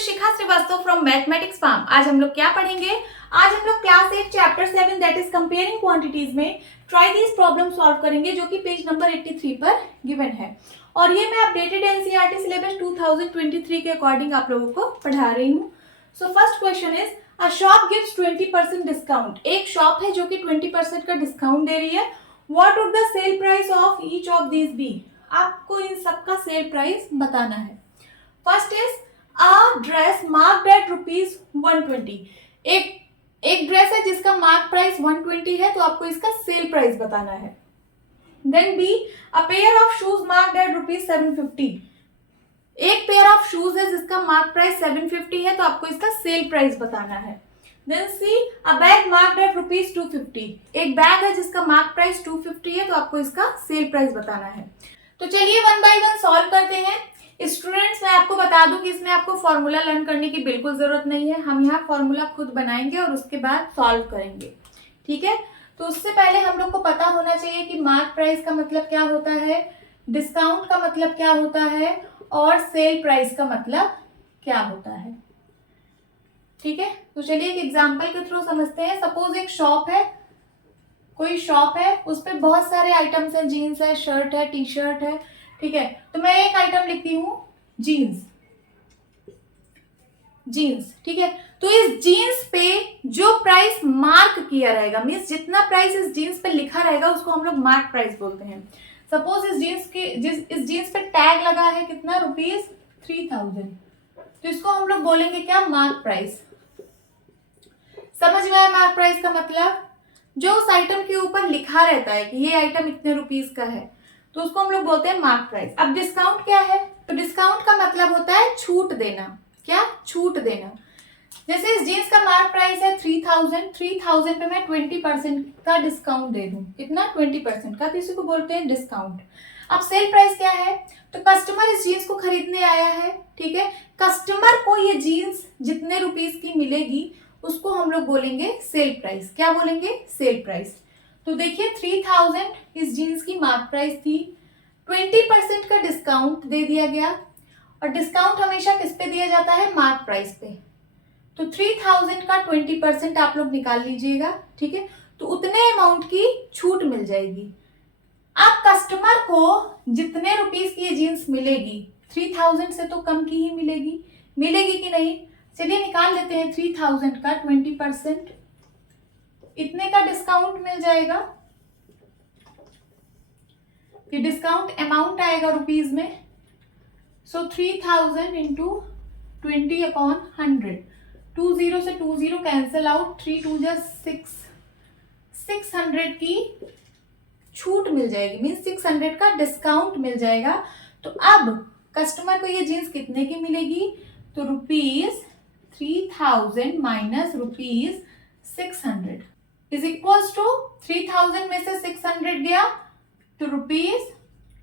is Shikha Srivastava from mathematics farm. आज हम लोग क्या पढ़ेंगे? आज हम लोग class 8 chapter 7 that is comparing quantities में ट्राई दिस प्रॉब्लम सॉल्व करेंगे, जो कि पेज नंबर 83 पर गिवन है। और ये मैं अपडेटेड एनसीईआरटी सिलेबस 2023 के अकॉर्डिंग आप लोगों को पढ़ा रही हूँ। So first question is a shop gives 20% discount. एक शॉप है जो कि 20% का डिस्काउंट दे रही है। What would the sale price of each of these be? आपको इन सबका सेल प्राइस बताना है। First is a dress marked at rupees 120। एक ड्रेस है जिसका मार्क प्राइस 120 है, तो आपको इसका सेल प्राइस बताना है। Then B a pair of shoes marked at rupees 750। एक पेयर ऑफ शूज है जिसका मार्क प्राइस 750 है, तो आपको इसका सेल प्राइस बताना है। Then C a bag marked at rupees 250। एक बैग है जिसका मार्क प्राइस 250 है, तो आपको इसका सेल प्राइस बताना है। तो चलिए वन बाय वन सॉल्व करते हैं। स्टूडेंट्स, मैं आपको बता दूं कि इसमें आपको फॉर्मूला लर्न करने की बिल्कुल जरूरत नहीं है। हम यहाँ फॉर्मूला खुद बनाएंगे और उसके बाद सॉल्व करेंगे, ठीक है। तो उससे पहले हम लोग को पता होना चाहिए कि मार्क प्राइस का मतलब क्या होता है, डिस्काउंट का मतलब क्या होता है और सेल प्राइस का मतलब क्या होता है, ठीक है। तो चलिए एक एग्जाम्पल के थ्रू समझते हैं। सपोज एक शॉप है, कोई शॉप है, उस पर बहुत सारे आइटम्स हैं, जीन्स है, शर्ट है, टी शर्ट है, ठीक है। तो मैं एक आइटम लिखती हूँ जीन्स, ठीक है। तो इस जीन्स पे जो प्राइस मार्क किया रहेगा, मीन्स जितना प्राइस इस जीन्स पे लिखा रहेगा उसको हम लोग मार्क प्राइस बोलते हैं। सपोज इस जीन्स पे टैग लगा है कितना, रुपीज 3000, तो इसको हम लोग बोलेंगे क्या, मार्क प्राइस। समझ में आया मार्क प्राइस का मतलब? जो उस आइटम के ऊपर लिखा रहता है कि ये आइटम इतने रुपीज का है, तो उसको हम लोग बोलते हैं मार्क प्राइस। अब डिस्काउंट क्या है? तो डिस्काउंट का मतलब होता है छूट देना। क्या? छूट देना। जैसे इस जीन्स का मार्क प्राइस है 3000 पे मैं 20% का डिस्काउंट दे दूं। कितना? 20% का, तो इसी को बोलते हैं डिस्काउंट। अब सेल प्राइस क्या है? तो कस्टमर इस जीन्स को खरीदने आया है, ठीक है। कस्टमर को ये जीन्स जितने रुपीज की मिलेगी उसको हम लोग बोलेंगे सेल प्राइस। क्या बोलेंगे? Sale price. तो देखिए 3000 इस जीन्स की मार्क प्राइस थी, 20% का डिस्काउंट दे दिया गया, और डिस्काउंट हमेशा किस पे दिया जाता है? मार्क प्राइस पे। तो 3000 का 20% आप लोग निकाल लीजिएगा, ठीक है। तो उतने अमाउंट की छूट मिल जाएगी। अब कस्टमर को जितने रुपीस की ये जीन्स मिलेगी, 3000 से तो कम की ही मिलेगी कि नहीं? चलिए निकाल लेते हैं 3000 का 20%, इतने का डिस्काउंट मिल जाएगा। ये डिस्काउंट अमाउंट आएगा रुपीज में। सो 3000 इंटू 20/100, 20 से 20 कैंसिल आउट, 3 2 6, 600 की छूट मिल जाएगी, मीन 600 का डिस्काउंट मिल जाएगा। तो अब कस्टमर को ये जीन्स कितने की मिलेगी? तो rupees 3000 minus rupees 600 is equals to 3000 में से 600 गया तो रुपीज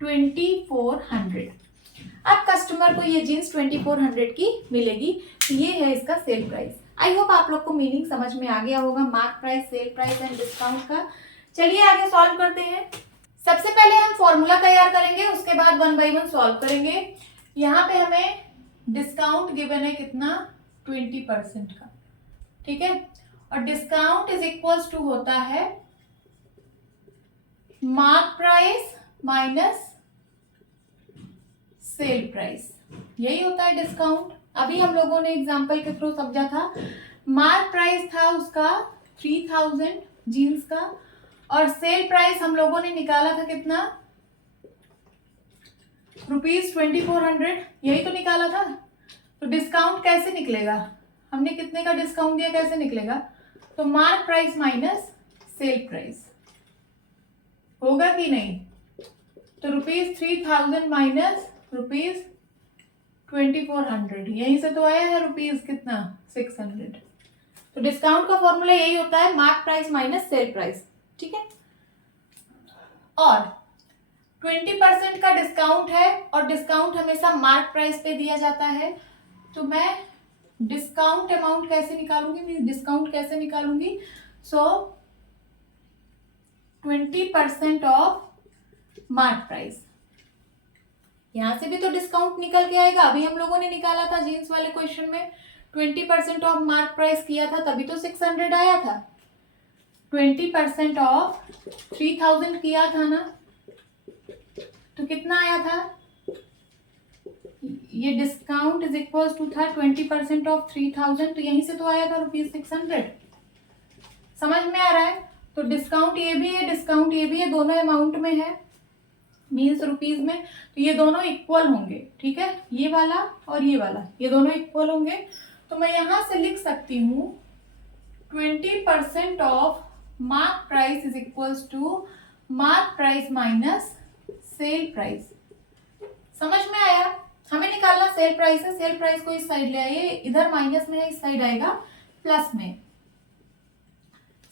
2400। अब कस्टमर को ये जीन्स 2400 की मिलेगी। तो ये है इसका सेल प्राइस। आई होप आप लोग को मीनिंग समझ में आ गया होगा mark price, sale price and discount का। चलिए आगे सॉल्व करते हैं। सबसे पहले हम फॉर्मूला तैयार करेंगे, उसके बाद वन बाय वन सॉल्व करेंगे। यहाँ पे हमें डिस्काउंट गिवन है कितना, 20% का, ठीक है। और डिस्काउंट इज इक्वल्स टू होता है mark price minus sale price, यही होता है डिस्काउंट। अभी हम लोगों ने एग्जांपल के थ्रू समझा था। मार्क प्राइस था उसका 3000 जीन्स का, और सेल प्राइस हम लोगों ने निकाला था कितना, रुपीज 2400, यही तो निकाला था। तो डिस्काउंट कैसे निकलेगा? हमने कितने का डिस्काउंट दिया, कैसे निकलेगा? तो mark price minus sale price होगा कि नहीं? तो रुपीज 3000 माइनस रुपीज 2400, यहीं से तो आया है रुपीज कितना, 600। तो डिस्काउंट का फॉर्मूला यही होता है mark price minus sale price, ठीक है। और 20% का डिस्काउंट है, और डिस्काउंट हमेशा मार्क प्राइस पे दिया जाता है। तो मैं डिस्काउंट अमाउंट कैसे निकालूंगी, डिस्काउंट कैसे निकालूंगी? सो 20% ऑफ मार्क प्राइस, यहाँ से भी तो डिस्काउंट निकल के आएगा, अभी हम लोगों ने निकाला था जीन्स वाले क्वेश्चन में 20% ऑफ मार्क प्राइस किया था, तभी तो 600 आया था। 20% ऑफ 3000 किया था ना, तो कितना आया था, ये डिस्काउंट इज इक्वल टू था 20% ऑफ 3000, तो यहीं से तो आया था ₹600। समझ में आ रहा है? तो डिस्काउंट ये भी है, डिस्काउंट ये भी है, दोनों अमाउंट में है, मीन्स रुपीज में, तो ये दोनों इक्वल होंगे। ठीक है, ये वाला और ये वाला, ये दोनों इक्वल होंगे। तो मैं यहां से लिख सकती हूँ 20% off mark price is equals to mark price minus sale price. समझ में आया? हमें निकालना सेल प्राइस है, सेल प्राइस को इस साइड ले आइए, इधर माइनस में है, इस साइड आएगा प्लस में।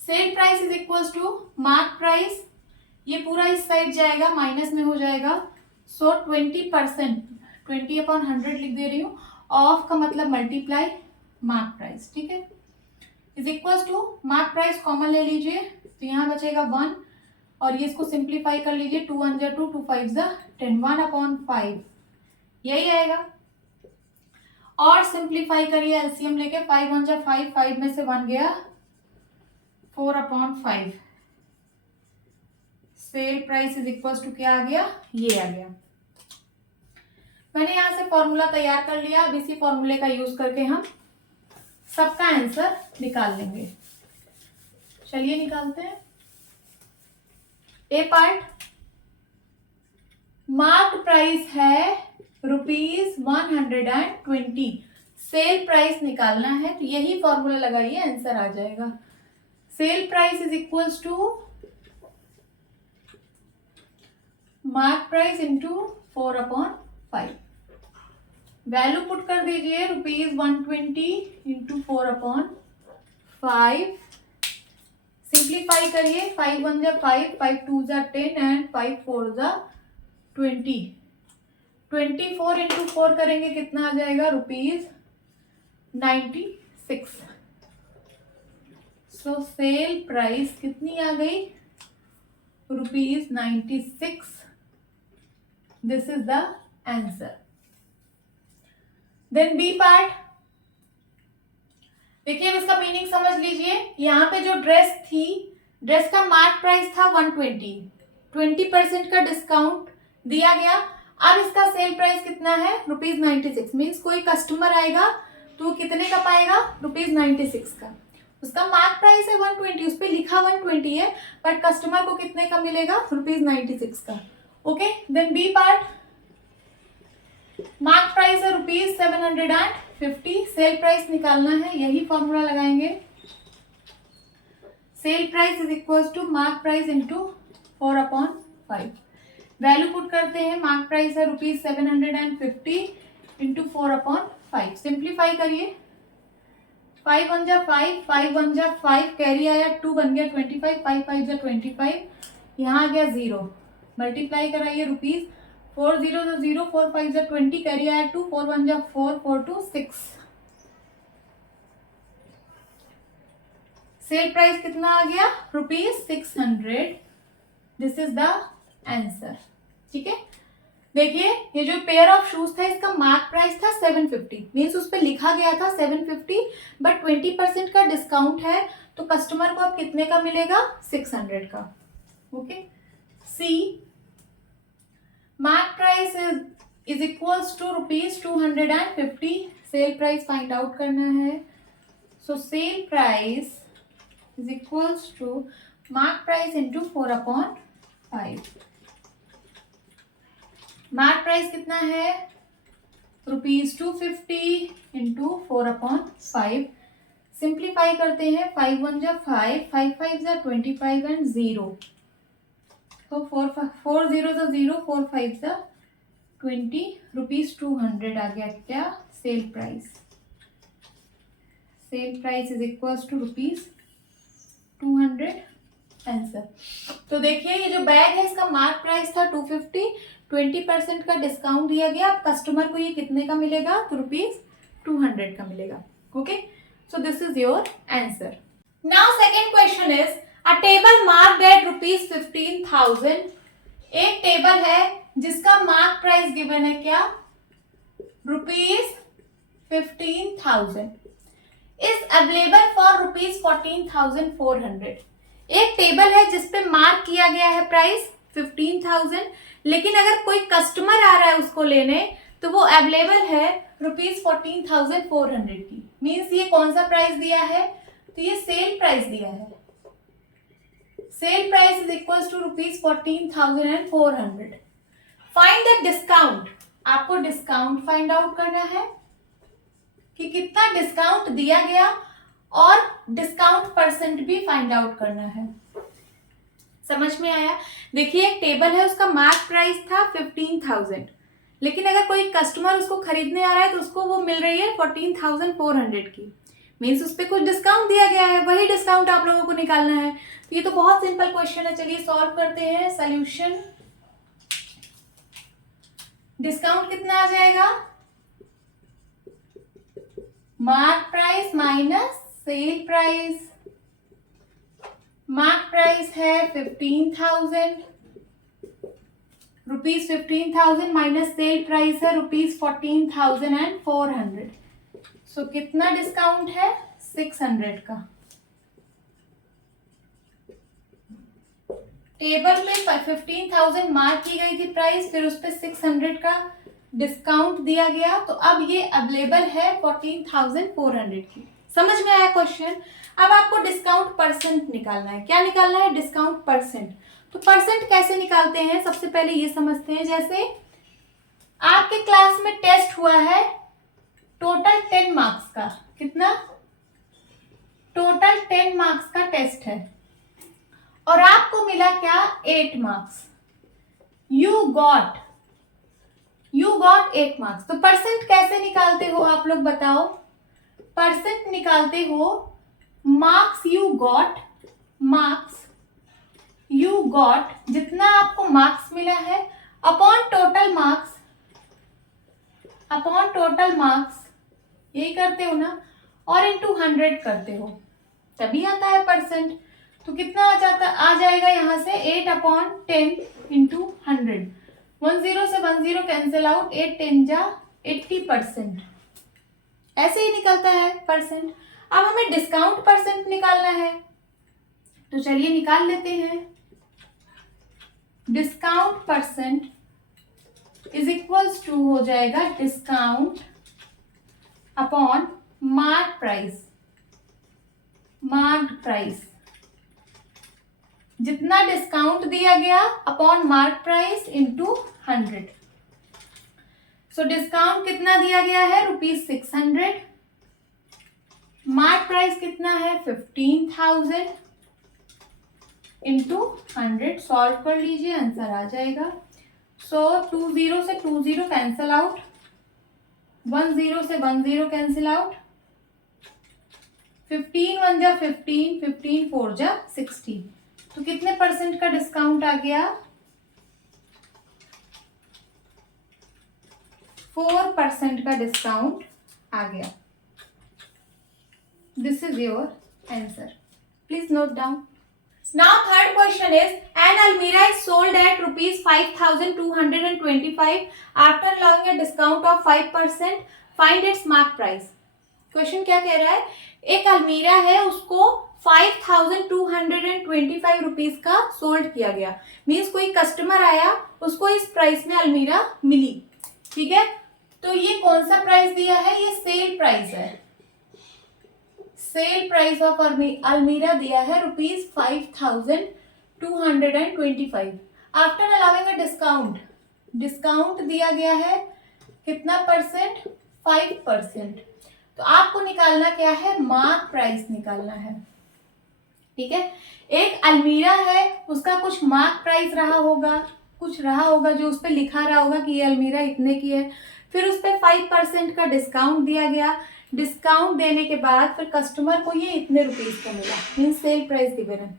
Sale price is equals to mark price, ये पूरा इस साइड जाएगा, माइनस में हो जाएगा। सो 20%, 20/100 लिख दे रही हूँ, ऑफ का मतलब मल्टीप्लाई मार्क प्राइस। ठीक है, is equals to mark price common ले लीजिए, तो यहाँ बचेगा 1, और ये इसको सिंप्लीफाई कर लीजिए, 2 1 जा 2, 2 5 जा 10, 1/5 यही आएगा। और सिंप्लीफाई करिए एलसीएम लेके, 5 1 जा 5, 5 में से 1 गया, 4/5। Sale price is equal to क्या आ गया, ये आ गया। मैंने यहां से फॉर्मूला तैयार कर लिया, अब इसी फॉर्मूले का यूज करके हम सबका आंसर निकाल लेंगे। चलिए निकालते हैं। ए पार्ट, मार्क प्राइस है ₹120, सेल प्राइस निकालना है, तो यही फॉर्मूला लगाइए, आंसर आ जाएगा। Sale price is equals to mark price into 4/5। Value put कर दीजिए, ₹120 इंटू 4/5। सिंप्लीफाई करिए, 5 1 जा 5, 5 2 जा 10 एंड 5 4 जा 20। 24 इंटू 4 करेंगे, कितना आ जाएगा, ₹96। सो सेल प्राइस कितनी आ गई, ₹96। This is the answer. Then B part, देखिए इसका मीनिंग समझ लीजिए। यहाँ पे जो ड्रेस थी, ड्रेस का मार्क प्राइस था 120, 20% का डिस्काउंट दिया गया। अब इसका सेल प्राइस कितना है, ₹96। मीन्स कोई कस्टमर आएगा तो कितने का पाएगा, ₹96 का। उसका मार्क प्राइस है 120, उस पर लिखा 120 है, बट कस्टमर को कितने का मिलेगा, ₹96 का। Okay, then B part, mark price है ₹750, सेल प्राइस निकालना है, यही फॉर्मूला लगाएंगे। Sale price is equal to mark price into 4/5। Value put करते हैं, मार्क प्राइस है ₹750 इंटू 4/5। सिंप्लीफाई करिए, 5 1 जा 5, 5 1 जा 5, कैरी आया 2, बन गया 25, 5 5 जा 25, यहाँ आ गया 0। मल्टीप्लाई कराइए, ₹4 0 जा 0, 4 5 जा 20, कैरी आया 2, 4 1 जा 4, 4 2 6। सेल प्राइस कितना आ गया, ₹600। This is the answer. ठीक है, देखिए ये जो पेयर ऑफ शूज था, इसका मार्क प्राइस था 750, मीन्स उस पर लिखा गया था 750, बट 20% का डिस्काउंट है, तो कस्टमर को अब कितने का मिलेगा, 600 का। Okay, see, mark price is equals to ₹250, sale price find out करना है। So sale price is equals to mark price into 4/5। Mark price कितना है, ₹250 इंटू 4/5। सिंप्लीफाई करते हैं, 5 1 जा 5, 5 5 जा 25 एंड 0, तो 4 0 जा 0, 4 5 जा 20, ₹200 आ गया क्या, sale price. Sale price is equals to ₹200, answer. तो देखिए ये जो बैग है, इसका मार्क प्राइस था 250, 20% का डिस्काउंट दिया गया, अब कस्टमर को ये कितने का मिलेगा, तो ₹200 का मिलेगा। Okay, so this is your answer. Now second question is, a table marked at ₹15,000। एक टेबल है जिसका मार्क प्राइस गिवन है क्या, ₹15,000 इज अवेलेबल फॉर ₹14,400। एक टेबल है जिसपे मार्क किया गया है प्राइस 15,000, लेकिन अगर कोई कस्टमर आ रहा है उसको लेने तो वो अवेलेबल है ₹14,400 की। मीन्स ये कौन सा प्राइस दिया है, तो ये सेल प्राइस दिया है। Sale price is equal to ₹14,400। Find the discount, आपको डिस्काउंट फाइंड आउट करना है कि कितना डिस्काउंट दिया गया और डिस्काउंट परसेंट भी फाइंड आउट करना है। समझ में आया? देखिए एक टेबल है, उसका मार्क प्राइस था 15,000, लेकिन अगर कोई कस्टमर उसको खरीदने आ रहा है तो उसको वो मिल रही है 14,400 की। मीन्स उस पर कुछ डिस्काउंट दिया गया है, वही डिस्काउंट आप लोगों को निकालना है। तो ये तो बहुत सिंपल क्वेश्चन है, चलिए सॉल्व करते हैं। सॉल्यूशन, डिस्काउंट कितना आ जाएगा, mark price minus sale price. Mark price है 15,000, ₹15,000 माइनस सेल प्राइस है ₹14,400। सो कितना डिस्काउंट है, 600 का। टेबल में 15,000 मार्क की गई थी प्राइस, फिर उस पर 600 का डिस्काउंट दिया गया, तो अब ये अवेलेबल है 14,400 की। समझ में आया क्वेश्चन? अब आपको डिस्काउंट परसेंट निकालना है। क्या निकालना है, डिस्काउंट परसेंट। तो परसेंट कैसे निकालते हैं, सबसे पहले ये समझते हैं। जैसे आपके क्लास में टेस्ट हुआ है टोटल 10 मार्क्स का, कितना, टोटल 10 मार्क्स का टेस्ट है और आपको मिला क्या, 8 मार्क्स। You got 8 marks. तो परसेंट कैसे निकालते हो आप लोग बताओ? परसेंट निकालते हो मार्क्स यू गॉट, जितना आपको मार्क्स मिला है, अपॉन टोटल मार्क्स, यही करते हो ना, और इंटू 100 करते हो, तभी आता है परसेंट। तो कितना आ जाएगा यहाँ से, 8/10 इंटू 100। 10 से 10 कैंसिल आउट, 8 10 जा 80%। ऐसे ही निकलता है परसेंट। अब हमें डिस्काउंट परसेंट निकालना है, तो चलिए निकाल लेते हैं। Discount percent is equals to हो जाएगा डिस्काउंट अपॉन मार्क प्राइस। जितना डिस्काउंट दिया गया upon mark price into 100। So discount कितना दिया गया है, ₹600। मार्क प्राइस कितना है, 15,000 इंटू 100। सॉल्व कर लीजिए, आंसर आ जाएगा। सो 20 से 20 कैंसिल आउट, 10 से 10 कैंसिल आउट, 15 1 जा 15, 15 4 जा 60। तो कितने परसेंट का डिस्काउंट आ गया, 4% का डिस्काउंट आ गया। This is your answer, please note down. Now third question is, an almirah is sold at ₹5,225 after allowing a discount of 5%. Find its mark price. Question क्या कह रहा है, एक अलमीरा है, उसको 5,225 रुपीज का सोल्ड किया गया। मीन्स कोई कस्टमर आया, उसको इस प्राइस में अलमीरा मिली, ठीक है। तो ये कौन सा प्राइस दिया है, ये सेल प्राइस है। सेल प्राइस ऑफ अलमीरा दिया है ₹5,225। आफ्टर अलाउिंग अ डिस्काउंट दिया गया है कितना परसेंट, 5%। तो आपको निकालना क्या है, मार्क प्राइस निकालना है, ठीक है। एक अलमीरा है, उसका कुछ मार्क प्राइस रहा होगा, जो उस पर लिखा रहा होगा कि ये अलमीरा इतने की है। फिर उस पर 5% का डिस्काउंट दिया गया। डिस्काउंट देने के बाद फिर कस्टमर को ये इतने रुपीस का मिला, मीन सेल प्राइस गिवन है।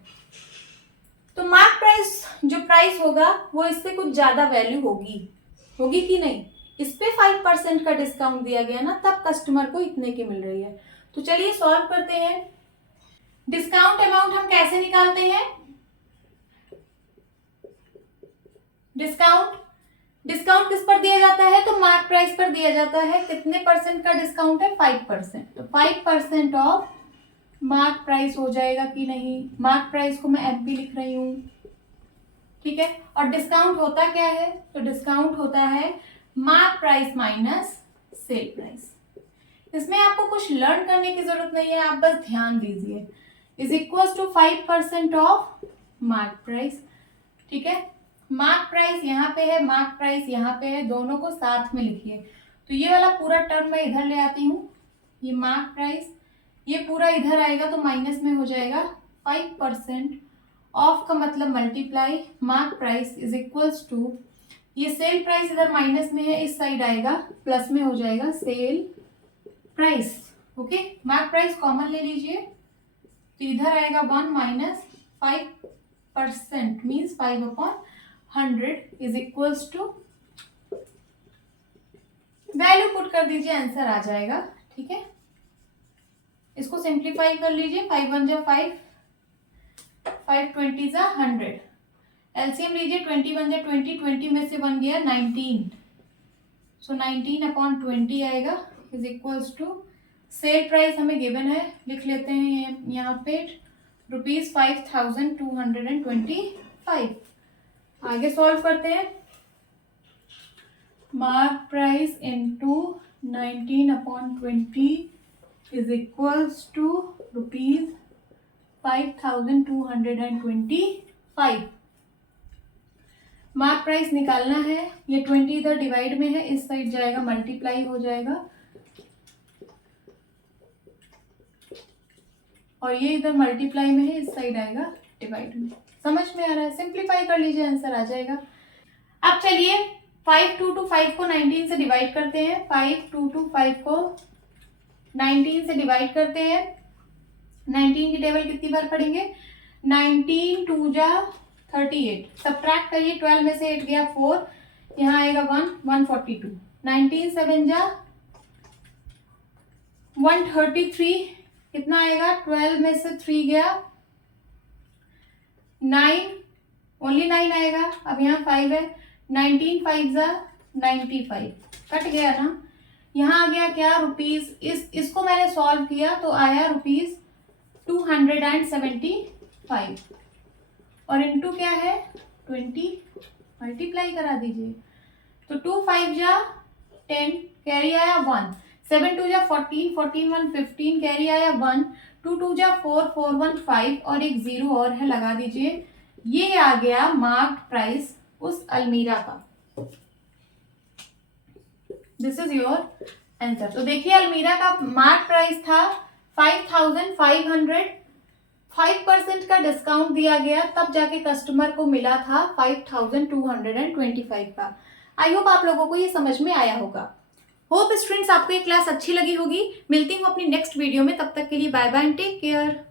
तो मार्क प्राइस जो प्राइस होगा वो इससे कुछ ज्यादा वैल्यू होगी कि नहीं। इस पे 5% का डिस्काउंट दिया गया ना, तब कस्टमर को इतने की मिल रही है। तो चलिए सॉल्व करते हैं। डिस्काउंट अमाउंट हम कैसे निकालते हैं, डिस्काउंट डिस्काउंट किस पर दिया जाता है? तो मार्क प्राइस पर दिया जाता है। कितने परसेंट का डिस्काउंट है? 5%। तो 5% ऑफ मार्क प्राइस हो जाएगा कि नहीं? मार्क प्राइस को मैं एमपी लिख रही हूँ, ठीक है। और डिस्काउंट होता क्या है? तो डिस्काउंट होता है mark price minus sale price. इसमें आपको कुछ लर्न करने की जरूरत नहीं है, आप बस ध्यान दीजिए। Is equal to 5% off mark price, ठीक है। मार्क प्राइस यहाँ पे है, मार्क प्राइस यहाँ पे है, दोनों को साथ में लिखिए। तो ये वाला पूरा टर्म मैं इधर ले आती हूँ, ये मार्क प्राइस, ये पूरा इधर आएगा तो माइनस में हो जाएगा। 5% ऑफ का मतलब multiply mark price is equals to, ये सेल प्राइस इधर माइनस में है, इस साइड आएगा प्लस में हो जाएगा sale price. Okay, mark price common ले लीजिए, तो इधर आएगा 1 minus 5% means 5/100 is equals to, value put कर दीजिए, आंसर आ जाएगा, ठीक है। इसको सिंप्लीफाई कर लीजिए, 5 1 जा 5, 5 20 जा 100, एलसीएम लीजिए, 20 1 जा 20, 20 में से 1 गया 19, सो 19/20 आएगा is equals to, sale price हमें गिवन है, लिख लेते हैं यहाँ पे ₹5225। आगे सॉल्व करते हैं। Mark price into 19/20 is equals to ₹5225। Mark price निकालना है, ये 20 इधर डिवाइड में है, इस साइड जाएगा मल्टीप्लाई हो जाएगा, और ये इधर मल्टीप्लाई में है, इस साइड आएगा डिवाइड में। समझ में आ रहा है? सिंप्लीफाई कर लीजिए, आंसर आ जाएगा। अब चलिए 5 को 19 से डिवाइड करते हैं, 5 को 19 से डिवाइड करते हैं। 19 की टेबल कितनी बार पढ़ेंगे? 19 2 जा 38, सब्ट्रैक्ट करिए, 12 में से 8 गया 4, यहाँ आएगा 1, 142, 19 7 जा 133, कितना आएगा? 12 में से 3 गया 9, ओनली 9 आएगा। अब यहाँ 5 है, 19 5 जा 95, कट गया ना। यहाँ आ गया क्या? रुपीज, इसको मैंने सॉल्व किया तो आया ₹275, और इनटू क्या है? 20, मल्टीप्लाई करा दीजिए, तो 2 5 जा 10, कैरी आया 1, 7 2 जा 14, 14 1 15, कैरी आया 1, 2 2 जा 4, 4 1 5, और एक 0 और है, लगा दीजिए। ये आ गया मार्क प्राइस उस अलमीरा का। This is your answer. तो देखिए, अलमीरा का मार्क प्राइस था 5500, 5% का डिस्काउंट दिया गया, तब जाके कस्टमर को मिला था 5225 का। आई होप आप लोगों को ये समझ में आया होगा। होप स्टूडेंट्स आपको ये क्लास अच्छी लगी होगी। मिलती हूँ अपनी नेक्स्ट वीडियो में, तब तक के लिए bye bye and take care.